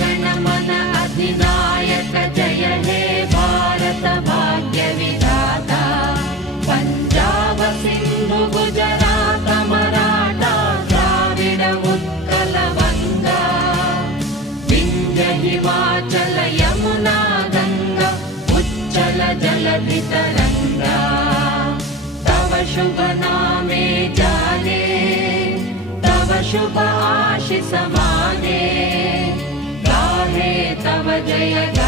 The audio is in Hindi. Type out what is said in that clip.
गण मन अधिनायक जय हे भारत भाग्य विधाता पंजाब सिंधु गुजरात मराठा द्राविड उत्कल वंगा विंध्य हिमाचल यमुना गंगा उच्चल जलधि तरंगा तव शुभ नामे जाने तव शुभ आशीष माने गाहे तव जय